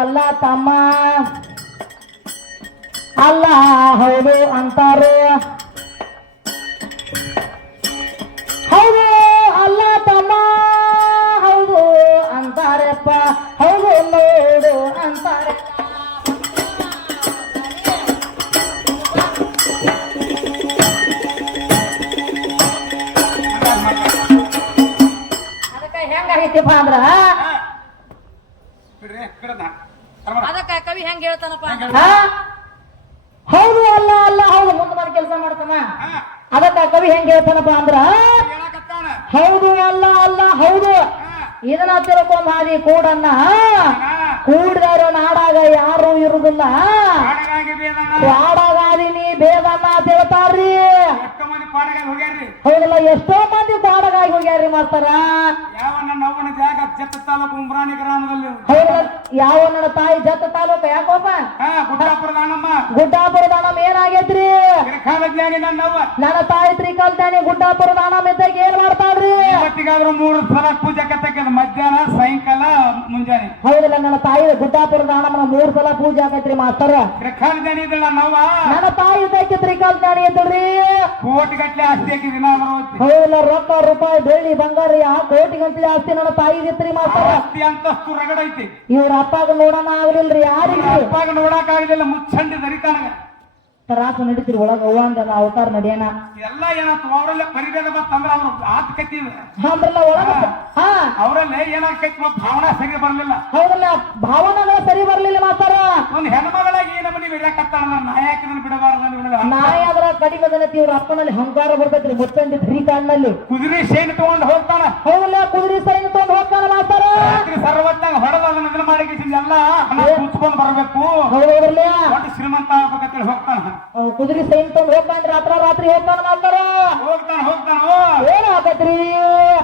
ಅಲ್ಲ ತಮ್ಮ. ಅಲ್ಲ, ಹೌದು ಅಂತಾರೆ. ಹೌದು, ಅಲ್ಲ ತಮ್ಮ. ಹೌದು ಅಂತಾರೆಪ್ಪ. ಹೌದು ನೋಡು ಅಂತಾರೆ. ಅದಕ್ಕೆ ಹೆಂಗಾಗೈತಿಪ್ಪ ಅಂದ್ರ ಬಿಡ್ರಿ ಬಿಡದ ಕರ್ಮ ಅದಕ್ಕ ಕವಿ ಹೆಂಗ್ ಹೇಳ್ತಾನಪ್ಪ ಹಾ? ಹೌದು ಅಲ್ಲ ಅಲ್ಲ ಹೌದು. ಮುಂದೆ ಮಾಡಿ ಕೆಲಸ ಮಾಡ್ತಾನ? ಅದಕ್ಕ ಕವಿ ಹೆಂಗ್ ಹೇಳ್ತಾನಪ್ಪ ಅಂದ್ರ ಹೌದು ಅಲ್ಲ ಅಲ್ಲ ಹೌದು. ಇದನ್ನ ತಿಳ್ಕೊಂಡ್ ಹಾದಿ ಕೂಡನ್ನ ಕೂಡಿದಾರ ನಾಡಾಗ ಯಾರು ಇರುದಿಲ್ಲ. ಕ್ವಾಡಗಾದಿ ನೀ ಬೇದನ್ನ ತಿಳ್ತಾರ್ರಿ. ಹೌದಲ್ಲ ಎಷ್ಟೋ ಮಂದಿ ಕ್ವಾಡಗಾಗಿ ಹೋಗ್ಯಾರ್ರಿ ಮಾಡ್ತಾರ ಯಾವ ನನ್ನ ತಾಯಿ ಜತ್ತ ತಾಲೂಕ ಯಾಕೋಪ? ಹಾ ಗುಡ್ಡಾಪುರ ದಾನಮ್ಮ ಗುಡ್ಡಾಪುರ ದಾನಮ್ ಏನಾಗೈತ್ರಿ? ಗಿರಕಾಲ ಜ್ಞಾನಿ ನನ್ನವ್ವ. ನನ್ನ ತಾಯಿ ತ್ರಿಕಲ್ತಾನಿ ಗುಡ್ಡಾಪುರ ದಾನಮ್ಮ ಇದ್ದಾಗ ಏನ್ ಮಾಡ್ತಾಳ್ರಿ? ಇವತ್ತಿಗಾದ್ರೂ ಮೂರು ಸಲ ಪೂಜೆ ಕತ್ತಕ್ಕದ ಮಧ್ಯಾಹ್ನ ಸಾಯಂಕಾಲ ಮುಂಜಾನೆ. ಹೌದಿಲ್ಲ ನನ್ನ ತಾಯಿ ಗುಡ್ಡಾಪುರ ದಾನಮ್ಮನ ಮೂರು ಸಲ ಪೂಜೆ ಆಗೈತ್ರಿ ಮಾಸ್ತರ. ತ್ರಿಕಾಲ ಜ್ಞಾನಿ ಇದ್ದಳ ನನ್ನವ್ವ. ನನ್ನ ತಾಯಿ ಇದ್ದಕ್ಕೆ ತ್ರಿಕಲ್ತಾನಿ ಇದ್ದಳ್ರಿ. ಕೋಟಿ ಗಟ್ಲೆ ಆಸ್ತಿ ಹಾಕಿದ್ರಿ ಬರೋತಿ ಹೌದಲ್ಲ ರೊಕ್ಕ ರೂಪಾಯಿ ಬೆಳ್ಳಿ ಬಂಗಾರ ಆ ಕೋಟಿ ಗಂಟಲೆ ಆಸ್ತಿ ನನ್ನ ತಾಯಿ ಇತ್ರಿ ಮಾಸ್ತರ. ಆಸ್ತಿ ಅಂತ ರಗಡ ಐತಿ ಇವ್ರ ಅಪ್ಪಾಗ ನೋಡೋಣ ಆಗ್ಲಿಲ್ರಿ ಯಾರಿಗ್ರಿ ಅಪ್ಪಾಗ ನೋಡಕ್ ಆಗಲಿಲ್ಲ ಮುಚ್ಚಂಡಿ ದರಿತಾನಗ ತರಾಸು ನಡೀತಿರಿ ಒಳಗ ಅವ್ವ ಅಂದ ಅವತಾರ ನಡಿಯನ ಎಲ್ಲ ಏನಾಯ್ತು ಅವರಲ್ಲೇ ಪರಿಭೇದ ಬಂತಂದ್ರ ಅವ್ರ ಆತ್ ಕತ್ತಿದ ಅಂದ್ರಲ್ಲ ಒಳಗ? ಹಾ. ಅವರಲ್ಲೇ ಏನಾಗ್ತೈತಿ ಮತ್ತ್ ಭಾವನಾ ಸರಿ ಬರ್ಲಿಲ್ಲ. ಹೌದಲ್ಲ ಭಾವನೆಗಳ ಸರಿ ಬರ್ಲಿಲ್ಲ ಮಾತಾರ ಒಂದ್ ಹೆಣ್ಮಗಳಾಗಿ ಈ ನಮನಿ ಬಿಡಕತ್ತಾಳ ನಾಯ ಹಾಕಿದ್ರೆ ಬಿಡಬಾರ್ದು ಬಿಡಲ್ಲ. ನಾಯಿ ಅದ್ರ ಕಡಿಮೆ ಬಂದೈತಿ ಇವ್ರ ಅಪ್ಪನಲ್ಲಿ ಹಂಗಾರ ಬರ್ತೈತ್ರಿ ಮುಚ್ಚಂಡಿ ಧರಿ ಕಾಲ್ನಲ್ಲಿ ಕುದುರೆ ಸೇನ್ ತಗೊಂಡ್ ಹೋಗ್ತಾನ ಹೌದಲ್ಲ ಕುದುರೆ ಸೇನ್ ತಗೊಂಡ್ ಹೋಗ್ತಾನ ಮಾತಾರ ರಾತ್ರಿ ಸರ್ವತ್ನಾಗ ಹೊಡೆದ ಅದನ್ನ ಇದನ್ನ ಮಾಡಿ ಎಲ್ಲ ಹಣ ಕುಚ್ಕೊಂಡ್ ಬರ್ಬೇಕು ದೊಡ್ಡ ಶ್ರೀಮಂತ ಆಗ್ಬೇಕಂತೇಳಿ ಹೋಗ್ತಾನ ಕುದುರೆ ಸೈನ್ ತಗೊಂಡ್ ಹೋಗ್ತಾನ ರಾತ್ರ ರಾತ್ರಿ ಹೋಗ್ತಾನ ಮಾಡ್ತಾರ ಹೋಗ್ತಾನ ಹೋಗ್ತಾನ ಏನ್ ಆಗತ್ರಿ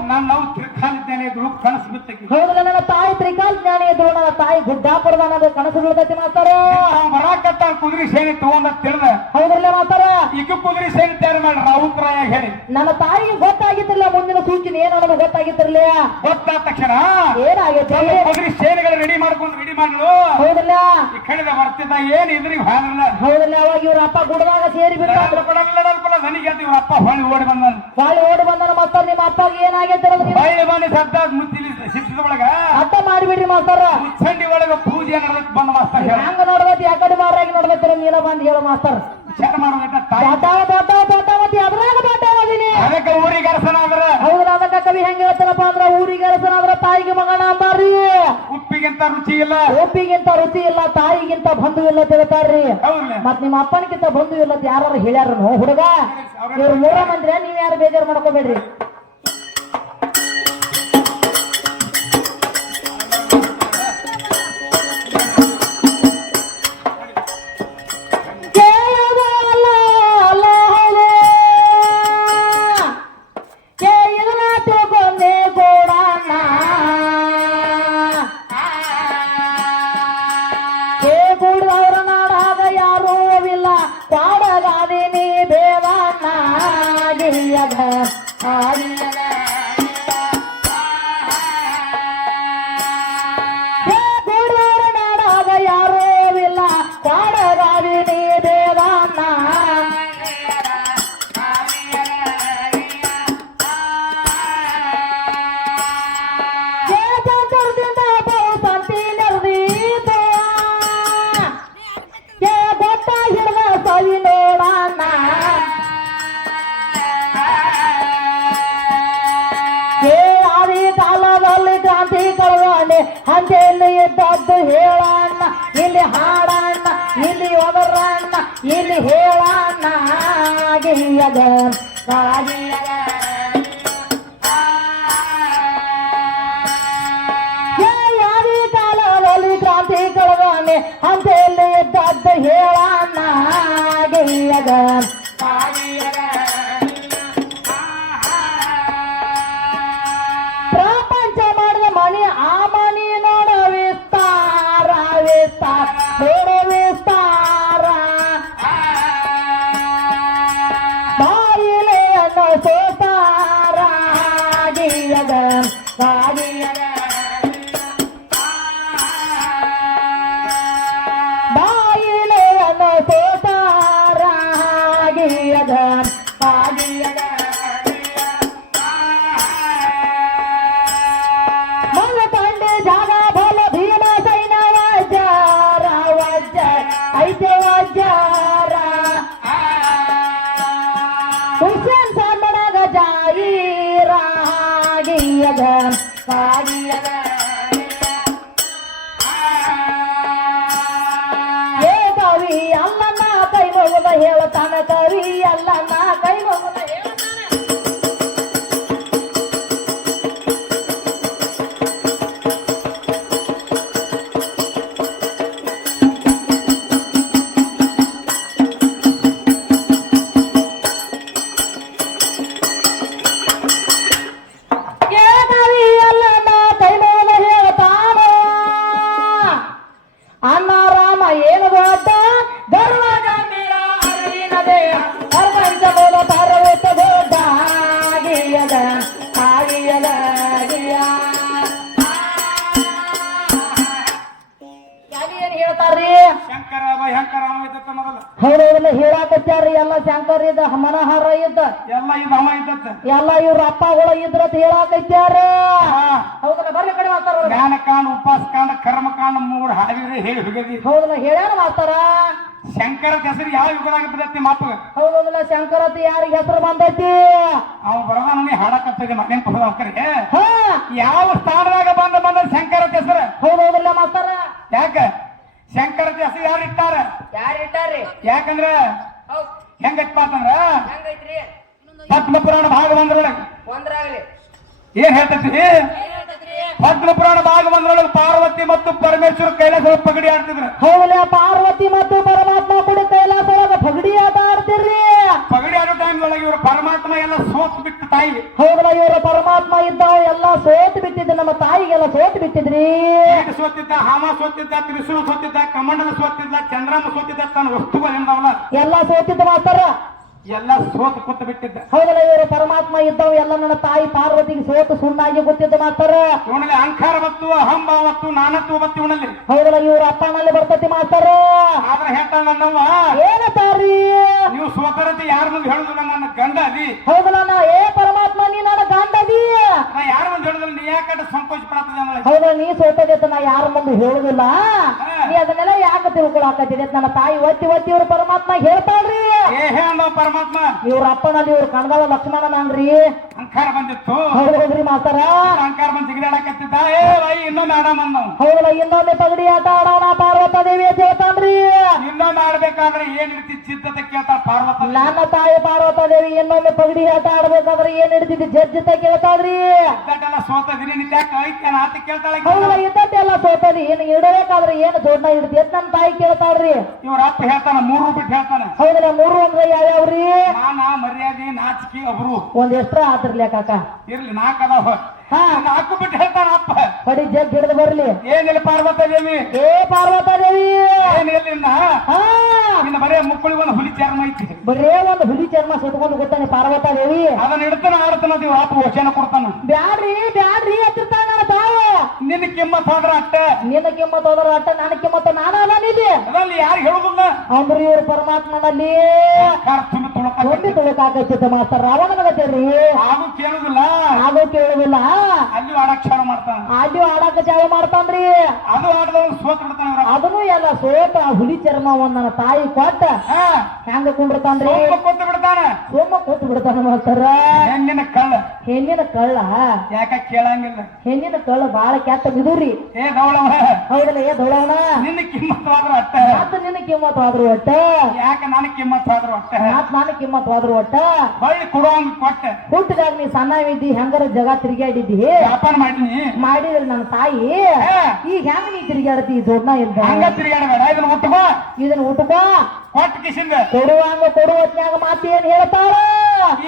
ನಾನು ನಾವು ತಿರ್ಗಾಲಿದ್ದೇನೆ ದುಡುಕ್ ಕನಸು ಬಿತ್ತಕಿ ಹೌದಲ್ಲ ನನ್ನ ತಾಯಿ ತ್ರಿಕಾಲ ಜ್ಞಾನಿ ಇದ್ರು ನನ್ನ ತಾಯಿ ಗುಡ್ಡಾಪುರದ ಅನ್ನೋದು ಕನಸು ಬೀಳ್ತೈತಿ ಮಾತಾರ ಬರಾಕತ್ತ ಕುದುರೆ ಸೇನೆ ತಗೊಂಡ ತಿಳಿದ. ಹೌದಲ್ಲ ಮಾತಾರ ಈಗ ಕುದುರೆ ಸೇನೆ ತಯಾರು ಮಾಡಿ ರಾವುತರಾಯ ಹೇಳಿ. ನನ್ನ ತಾಯಿಗೆ ಗೊತ್ತಾಗಿತ್ತಿರ್ಲಿಲ್ಲ ಮುಂದಿನ ಸೂಚನೆ ಏನು ಅನ್ನೋದು ಗೊತ್ತಾಗಿತ್ತಿರ್ಲಿಲ್ಲ ಗೊತ್ತಾದ ತಕ್ಷಣ ಏನಾಗೈತಿ? ಕುದುರೆ ಸೇನೆಗಳು ಮಾಡಲು ಹೌದಲ್ಲ? ಈ ಕಡೆದ ಬರ್ತಿದ್ದ ಏನ್ ಇದ್ರಿಗೆ ಹಾದ್ರಲ್ಲ ಹೌದಲ್ಲ ಅವಾಗ ಇವ್ರ ಅಪ್ಪ ಗುಡ್ದಾಗ ಸೇರಿ ಬಿಟ್ಟ ನನಗೆ ಇವ್ರ ಅಪ್ಪ ಹೊಳ್ಳಿ ಓಡಿ ಬಂದ ಬಾಳಿ ಓಡಿ ಬಂದನ ಮಾಸ್ತರ್ ನಿಮ್ಮ ಅಪ್ಪಗೆ ಏನಾಗೈತಿ ಅನ್ನೋದು ನೀವು? ಹೊಳ್ಳಿ ಬಂದು ಶಬ್ದ ಮುಚ್ಚಿಲಿ ಸಿಟ್ಟಿದ ಒಳಗ? ಅರ್ಥ ಮಾಡಿಬಿಡ್ರಿ ಮಾಸ್ತರ. ಮುಚ್ಚಂಡಿ ಒಳಗ ಪೂಜೆ ನಡೆದಕ್ಕೆ ಬಂದ ಮಾಸ್ತರ್ ಹೇಳ. ಹೆಂಗ ನೋಡ್ಬೇಕು ಯಾಕಡೆ ಮಾರಾಗಿ ನೋಡ್ಬೇಕ್ರಿ ನೀನ ಬಂದ್ ಹೇಳು ಮಾಸ್ತರ್. ವಿಚಾರ ಮಾಡೋದಕ್ಕ ಬಾಟಾವ ಬಾಟಾವ ಬಾಟಾವತಿ ಅದ್ರಾಗ ಬಾಟಾವದಿನಿ ಅದಕ್ಕೆ ಊರಿಗೆ ಅರಸನ ಹೌದ್ರ ಅದಕ್ಕ ಕವಿ ಹೆಂಗ ಹೇಳ್ತಾರಪ್ಪ ಅಂದ್ರ ಊರಿಗೆ ಅರಸನಾದ್ರ ತಾಯಿಗೆ ಮಗನ ಅಂತಾರ್ರಿ ಉಪ್ಪಿಗಿಂತ ರುಚಿ ಇಲ್ಲ. ಒಪ್ಪಿಗಿಂತ ರುಚಿ ಇಲ್ಲ ತಾಯಿಗಿಂತ ಬಂಧು ಇಲ್ಲ ತಿಳ್ತಾರ್ರಿ ಮತ್ ನಿಮ್ಮ ಅಪ್ಪನಿಗಿಂತ ಬಂಧು ಇಲ್ಲ ಯಾರು ಹೇಳ್ಯಾರ ಹುಡುಗ. ಇವ್ರು ಮೂರ ಮಂದ್ರೆ ನೀವ್ ಯಾರು ಬೇಜಾರು ಮಾಡ್ಕೋಬೇಡ್ರಿ? ಹೇಳಣ್ಣ ಇಲ್ಲಿ ಹಾಡಣ್ಣ ಇಲ್ಲಿ ಒದರಣ್ಣ ಇಲ್ಲಿ ಹೇಳಣ್ಣ. ಆಗಿಲ್ಲದ ಆಗಿಲ್ಲದ ಕ್ರಾಂತಿ ಕಳವಾನೆ ಇದ್ದದ್ದು ಹೇಳಣ್ಣ ಗೆಯ್ಯಗ ಹೌದೌದಲ್ಲ ಹೇಳಾಕತ್ಯಾರ ಎಲ್ಲ ಶಂಕರ್ ಇದ್ದ ಮನಹಾರ ಇದ್ದ. ಎಲ್ಲ ಇದು ಅವ ಇದ್ದತ್ತ. ಎಲ್ಲ ಇವ್ರ ಅಪ್ಪಗಳ ಇದ್ರತ್ ಹೇಳಾಕತ್ಯಾರ. ಹೌದಲ್ಲ ಬರ್ಲಿ ಕಡೆ ಮಾತಾರ ಜ್ಞಾನ ಕಾಂಡ ಉಪಾಸ ಕಾಂಡ ಕರ್ಮ ಕಾಂಡ ಮೂರು ಹಾದಿರಿ ಹೇಳಿ ಹೋಗದಿ ಹೌದಲ್ಲ ಹೇಳ್ಯಾರ ಮಾತಾರ ಶಂಕರ ಹೆಸರು ಯಾವ ಯುಗದಾಗ ಬಿದ್ದತ್ತಿ ಮಾಪಗ ಶಂಕರ ಶಂಕರತಿ ಯಾರಿಗೆ ಹೆಸರು ಬಂದೈತಿ? ಅವ ಬರದಾನ ನೀ ಹಾಡಕತ್ತಿದೆ ಮನೆ ಹಾ. ಯಾವ ಸ್ಥಾನದಾಗ ಬಂದ ಬಂದ ಶಂಕರ ಹೆಸರು? ಹೌದೌದಲ್ಲ ಮಾಸ್ತರ. ಯಾಕ? ಶಂಕರ ಹೆಸರು ಯಾರು ಇಟ್ಟಾರ ಯಾರು ಇಟ್ಟಾರಿ ಯಾಕಂದ್ರ ಹೆಂಗಪ್ಪ ಅಂತಂದ್ರ ಹೆಂಗೈತ್ರಿ? ಪದ್ಮ ಪುರಾಣ ಭಾಗ ಒಂದ್ರೊಳಗ ಒಂದ್ರಾಗ್ಲಿ. ಏನ್ ಹೇಳ್ತೈತಿ? ಪದ್ಮ ಪುರಾಣ ಭಾಗ ಪಾರ್ವತಿ ಮತ್ತು ಪರಮೇಶ್ವರ ಕೈಲಾಸ ಪಗಡಿ ಆಡ್ತಿದ್ರು. ಹೌದಲ್ಲ ಪಾರ್ವತಿ ಮತ್ತು ಪರಮಾತ್ಮ ಕೂಡ ಕೈಲಾಸ ಪಗಡಿ ಆಟ ಆಡ್ತಿರ್ರಿ. ಪಗಡಿ ಆಡೋ ಟೈಮ್ ಒಳಗೆ ಇವರು ಪರಮಾತ್ಮ ಎಲ್ಲ ಸೋತ್ ಬಿಟ್ಟು ತಾಯಿ ಹೌದಲ್ಲ ಇವರು ಪರಮಾತ್ಮ ಇದ್ದಾವ ಎಲ್ಲ ಸೋತ್ ಬಿಟ್ಟಿದ್ದು ನಮ್ಮ ತಾಯಿಗೆಲ್ಲ ಸೋತ್ ಬಿಟ್ಟಿದ್ರಿ. ಸೋತಿದ್ದ ಹಾಮ ಸೋತಿದ್ದ ತ್ರಿಶೂಲ ಸೋತಿದ್ದ ಕಮಂಡಲ ಸೋತಿದ್ದ ಚಂದ್ರಮ ಸೋತಿದ್ದ ತನ್ನ ವಸ್ತುಗಳಿಂದವಲ್ಲ ಎಲ್ಲ ಸೋತಿದ್ದ ಮಾಸ್ತರ. ಎಲ್ಲ ಸೋತು ಕೂತ್ ಬಿಟ್ಟಿದ್ದ. ಹೌದಲ್ಲ ಇವರು ಪರಮಾತ್ಮ ಇದ್ದವ ಎಲ್ಲ ನನ್ನ ತಾಯಿ ಪಾರ್ವತಿಗೆ ಸೋತು ಸುಣ್ಣಾಗಿ ಗೊತ್ತಿದ್ದು ಮಾಸ್ತರ ಇವನಲ್ಲಿ ಅಹಂಕಾರ ಮತ್ತು ಅಹಂಬ ಮತ್ತು ನಾನತ್ವ ಮತ್ತು ಇವನಲ್ಲಿ. ಹೌದಲ್ಲ ಇವ್ರ ಅಪ್ಪನಲ್ಲಿ ಬರ್ತತಿ ಮಾಸ್ತರ ಆದ್ರೆ ನನ್ನವ ನನ್ನವ್ವ ತಾರಿ? ನೀವು ಸೋತರತೆ ಯಾರು ಹೇಳುದಿಲ್ಲ ನನ್ನ ಗಂಡ ಅಲ್ಲಿ. ಹೌದಲ್ಲ ನಾ ಏ ನೀ ನನ್ನ ಗಂಡದಿ ನಾ ಯಾರ ಮುಂದೆ ಹೇಳುದಿಲ್ಲ ನೀ ಯಾಕಂದ್ರೆ ಸಂಕೋಚ ಪಡತದೆ ಅನ್ನೋದು. ಹೌದಾ ನೀ ಸೋತದೈತ ನಾ ಯಾರ ಮುಂದೆ ಹೇಳುದಿಲ್ಲ? ನೀ ಅದನ್ನೆಲ್ಲ ಯಾಕೆ ತಿಳ್ಕೊಳಕತ್ತಿದೆ ನನ್ನ ತಾಯಿ ಒತ್ತಿ ಒತ್ತಿ ಇವ್ರ ಪರಮಾತ್ಮ ಹೇಳ್ತಾಳ್ರಿ. ಏ ಹೇ ಅಂದವ ಪರಮಾತ್ಮ. ಇವ್ರ ಅಪ್ಪನಲ್ಲಿ ಇವ್ರ ಕಣಗಳ ಲಕ್ಷ್ಮಣನನ್ರಿ ಅಹಂಕಾರ ಬಂದಿತ್ತು. ಹೌದ್ರಿ ಮಾಸ್ತರ. ಅಹಂಕಾರ ಬಂದು ಜಿಗಿದಾಡಕತ್ತಿದ್ದ ಏ ವೈ ಇನ್ನೊಂದು ಆಡಮ್ ಅಂದವ್ ಹೌದಲ್ಲ ಇನ್ನೊಮ್ಮೆ ಪಗಡಿ ಆಟ ಆಡೋಣ ಪಾರ್ವತ ದೇವಿ ಅಂತ ಹೇಳ್ತಾನ್ರಿ ಇನ್ನೊಮ್ಮೆ ಆಡ್ಬೇಕಾದ್ರೆ ಏನ್ ರೀತಿ ಚಿತ್ತತೆ ಕೇಳ್ತಾಳ ಪಾರ್ವತ ನನ್ನ ತಾಯಿ ಪಾರ್ವತ ದೇವಿ ಇನ್ನೊಮ್ಮೆ ಪಗಡಿ ಆಟ ಆಡ್ಬೇಕಾದ್ರೆ ಏನ್ ಹಿಡಿದಿದ್ದು ಜಜ್ಜಿತ ಕೇಳ್ತಾಳ್ರಿ. ಇದ್ದಕ್ಕೆಲ್ಲ ಸೋತ ದಿನನಿತ್ಯ ಐತೇನ ಆತ ಕೇಳ್ತಾಳೆ ಹೌದಲ್ಲ ಇದ್ದದ್ದೆಲ್ಲ ಸೋತದಿ. ಏನು ಇಡಬೇಕಾದ್ರೆ ಏನು ದೊಡ್ಡ ಹಿಡ್ತಿ ಅಂತ ನನ್ನ ತಾಯಿ ಕೇಳ್ತಾಳ್ರಿ. ಇವ್ರ ಅಪ್ಪ ಹೇಳ್ತಾನ ಮೂರು ಬಿಟ್ಟು ಹೇಳ್ತಾನ. ಹೌದಲ್ಲ ಮೂರು ಅಂದ್ರೆ ಯಾವ್ಯಾವ್ರಿ? ನಾ ಮರ್ಯಾದೆ ನಾಚಿಕೆ ಒಬ್ರು ಒಂದ್ ಎಷ್ಟ್ರ ಆತಿರ್ಲಿ ಕಾಕ? ಇರ್ಲಿ ನಾಲ್ಕು ಅದಾವ ಹಾ. ನಾಲ್ಕು ಬಿಟ್ಟು ಹೇಳ್ತಾನ ಅಪ್ಪ. ಹೊಡಿ ಜಗ್ ಹಿಡಿದು ಬರ್ಲಿ. ಏನಿಲ್ಲ ಪಾರ್ವತ ದೇವಿ ಏ ಪಾರ್ವತ ದೇವಿ ಏನಿಲ್ಲ ಇನ್ನ? ಹಾ. ನಿನ್ನ ಬರೇ ಮುಕ್ಕಳಿಗೆ ಒಂದು ಹುಲಿ ಚರ್ಮ ಐತಿ. ಬರೇ ಒಂದು ಹುಲಿ ಚರ್ಮ ಸುಟ್ಕೊಂಡು ಗೊತ್ತಾನೆ ಪಾರ್ವತ ದೇವಿ ಅದನ್ನ ಇಡ್ತಾನ ಆಡ್ತಾನ ದೇವ ಅಪ್ಪ ವಚನ ಕೊಡ್ತಾನ. ಬ್ಯಾಡ್ರಿ ಬ್ಯಾಡ್ರಿ ಹತ್ತಿರ್ತಾನ ನನ್ನ ನಿನ್ನ ಕಿಮ್ಮತ್ ಹೋದ್ರ ಅಟ್ಟ. ನಿನ್ನ ಕಿಮ್ಮತ್ ಹೋದ್ರ ಅಟ್ಟ ನನ್ನ ಕಿಮ್ಮತ್ತ ನಾನ ಅಲ್ಲ ನಿಧಿ ಅದ್ರಲ್ಲಿ ಯಾರು ಹೇಳುದಿಲ್ಲ? ಅಂದ್ರೆ ಇವ್ರ ಪರಮಾತ್ಮನಲ್ಲಿ. ಕಾರ್ ತುಂಬಿ ತುಳುಕಾಕೈತಿ ಮಾಸ್ತರ್ ರಾವಣನ ಗತಿರಿ ಹಾಗೂ ಕೇಳುದಿಲ್ಲ. ಹಾಗೂ ಕೇಳುದಿಲ್ಲ. ಅಲ್ಲಿ ಆಡಕ್ ಚಾಲು ಮಾಡ್ತಾನ. ಅಲ್ಲಿ ಆಡಾಕ ಚಾಲು ಮಾಡ್ತಾನ್ರಿ. ಅದು ಆಡದವ್ ಸೋತ್ ಬಿಡ್ತಾನ ಅದನ್ನು ಎಲ್ಲ ಸೋತ ಹುಲಿ ಚರ್ಮವನ್ನ ನನ್ನ ತಾಯಿ ಕೊಟ್ಟ ಹೆಂಗ ಕುಂಡಿರ್ತಾನ್ರಿ? ಕೊತ್ತ ಬಿಡ್ತಾನ. ಸೋಮ ಕೂತ್ ಬಿಡ್ತಾನ ಮಾಸ್ತರ ಹೆಣ್ಣಿನ ಕಳ್ಳ. ಹೆಣ್ಣಿನ ಕಳ್ಳ? ಯಾಕ ಕೇಳಂಗಿಲ್ಲ. ಹೆಣ್ಣಿನ ಕಳ್ಳ ಬಾಳ ಕೆಟ್ಟ ಬಿದುರಿ ಏ ದೌಳವ ಹೌದಲ್ಲ ಏ ದೌಳವಣ ನಿನ್ನ ಕಿಮ್ಮತ್ ಹೋದ್ರ ಅಟ್ಟ. ನಿನ್ನ ಕಿಮ್ಮತ್ ಆದ್ರು ಒಟ್ಟ ಯಾಕ ನನ್ನ ಕಿಮ್ಮತ್ ಆದ್ರು ಅಟ್ಟ? ಮತ್ ಕಿಮ್ಮತ್ ಹೋದ್ರು ಒಟ್ಟ? ಹೊಳ್ಳಿ ಕೊಟ್ಟೆ. ಹುಟ್ಟಿದಾಗ ನೀ ಸಣ್ಣವಿದ್ದಿ ಹೆಂಗಾರ ಜಗ ತಿರುಗಾಡಿದ್ದಿ ವ್ಯಾಪಾರ ಮಾಡೀನಿ ಮಾಡಿದ್ರೆ ನನ್ನ ತಾಯಿ. ಈಗ ಹೆಂಗ ನೀ ತಿರುಗಾಡ್ತಿ ದೊಡ್ಡ ಇದ್ದ ಹಂಗ ತಿರುಗಾಡಬೇಡ ಇದನ್ನ ಉಟ್ಕೋ. ಇದನ್ನ ಉಟ್ಕೋ. ಕೊಟ್ಟ ಕಿಸಿಂದ. ಕೊಡುವಂಗ ಕೊಡುವತ್ನ್ಯಾಗ ಮಾತು ಏನ್ ಹೇಳ್ತಾರ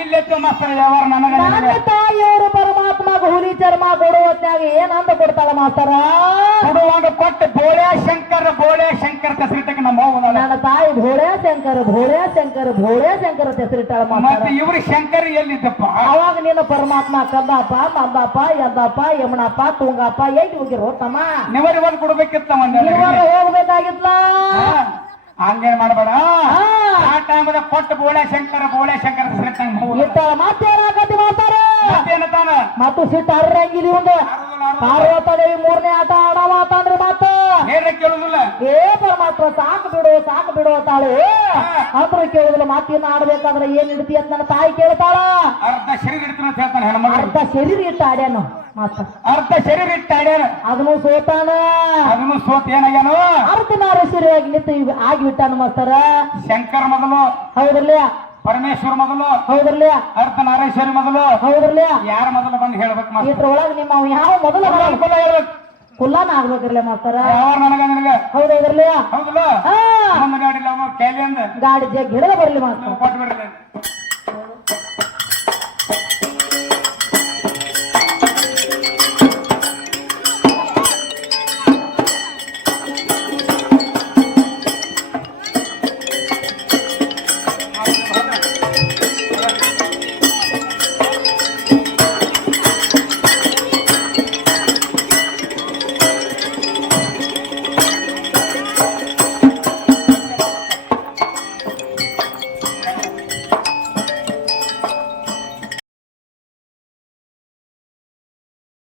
ಇಲ್ಲೆತ್ತು ಮಾಸ್ತರ ಯಾವಾರ ನನಗ ನನ್ನ ತಾಯಿಯವರು ಪರಮಾತ್ಮಗ ಹುಲಿ ಚರ್ಮ ಕೊಡುವತ್ನ್ಯಾಗ ಏನ್ ಅಂದ ಕೊಡ್ತಾಳ ಮಾಸ್ತರ? ಕೊಡುವಂಗ ಕೊಟ್ಟ ಬೋಳೆ ಶಂಕರ ಬೋಳೆ ಶಂಕರ್ ಹೋಗೋಣ ನನ್ನ ತಾಯಿ ಭೋಳ್ಯಾ ಶಂಕರ ಭೋಳ್ಯಾ ಶಂಕರ ಭೋಳ್ಯಾ ಶಂಕರ ಹೆಸರಿಟ್ಟಾಳ ಮತ್ತೆ ಇವ್ರ ಶಂಕರ ಎಲ್ಲಿದ್ದಪ್ಪ? ಅವಾಗ ನೀನು ಪರಮಾತ್ಮ ಕದ್ದಪ್ಪ ಮದ್ದಪ್ಪ ಎದ್ದಪ್ಪ ಯಮನಪ್ಪ ತುಂಗಪ್ಪ ಎಲ್ಲಿ ಹೋಗಿರೋ ತಮ್ಮ? ನಿವರಿ ಒಂದು ಕೊಡ್ಬೇಕಿತ್ತ ಹೋಗ್ಬೇಕಾಗಿತ್ಲ? ಹಂಗೇನ್ ಮಾಡಬೇಡ. ಆ ಟೈಮದ ಕೊಟ್ಟ ಬೋಳ್ಯಾ ಶಂಕರ ಬೋಳ್ಯಾ ಶಂಕರ ಹೆಸರಿಟ್ಟಂಗ ಮತ್ತೆ ಮಾತಾರ ಮತ್ತು ಸಿಟ್ಟು ಹರ್ರಂಗಿಲಿ ಒಂದು. ಪಾರ್ವತ ದೇವಿ ಮೂರನೇ ಆಟ ಆಡವ ಅಂತಂದ್ರೆ ಮಾತ ಹೇಳ್ರೆ ಕೇಳುದಿಲ್ಲ. ಏ ಪರಮಾತ್ಮ ಸಾಕು ಬಿಡು ಸಾಕು ಬಿಡು ಅಂತಾಳು. ಅಂದ್ರು ಕೇಳುದಿಲ್ಲ ಮಾತಿನ ಆಡ್ಬೇಕಾದ್ರೆ ಏನ್ ಇಡ್ತಿ ಅಂತ ನನ್ನ ತಾಯಿ ಕೇಳ್ತಾಳ. ಅರ್ಧ ಶರೀರ ಇಡ್ತೀನಿ ಅಂತ ಹೇಳ್ತಾನೆ ಅರ್ಧ ಶರೀರ ಇಟ್ಟ ಆಡ್ಯಾನು ಅರ್ಧ ಶರೀರ ಇಟ್ಟ ಆಡ್ಯಾನ. ಅದನ್ನು ಸೋತಾನ. ಅದನ್ನು ಸೋತ ಏನಾಗ್ಯಾನು? ಅರ್ಥನಾರೀಶ್ವರಿಯಾಗಿ ನಿಂತು ಈಗ ಆಗಿಬಿಟ್ಟಾನ ಮಾಸ್ತರ. ಶಂಕರ ಮೊದಲು ಹೌದ್ರಲ್ಲ ಪರಮೇಶ್ವರ ಮೊದಲು ಹೌದ್ರಲ್ಲ ಅರ್ಧನಾರೇಶ್ವರಿ ಮೊದಲು. ಹೌದ್ರಲ್ಲ ಯಾರ ಮೊದಲು ಬಂದು ಹೇಳ್ಬೇಕು ಮಾಸ್ತರ ನಿಮ್ಮ ಯಾವ ಮೊದಲು ಹೇಳ್ಬೇಕು. ಕುಲ್ಲಾನ ಆಗ್ಬೇಕಿರ್ಲ ಮಾಸ್ತರ ಯಾವ ನನಗ ನಿನಗೆ? ಹೌದ ಹೌದಲ್ಲ? ನಮ್ಮ ಗಾಡಿ ಇಲ್ಲ ಗಾಡಿ ಜಗ್ ಹಿಡಿದ ಬರಲಿ ಮಾಸ್ತರ ಕೊಟ್ಟು ಬಿಡ್ಲಿ Thank.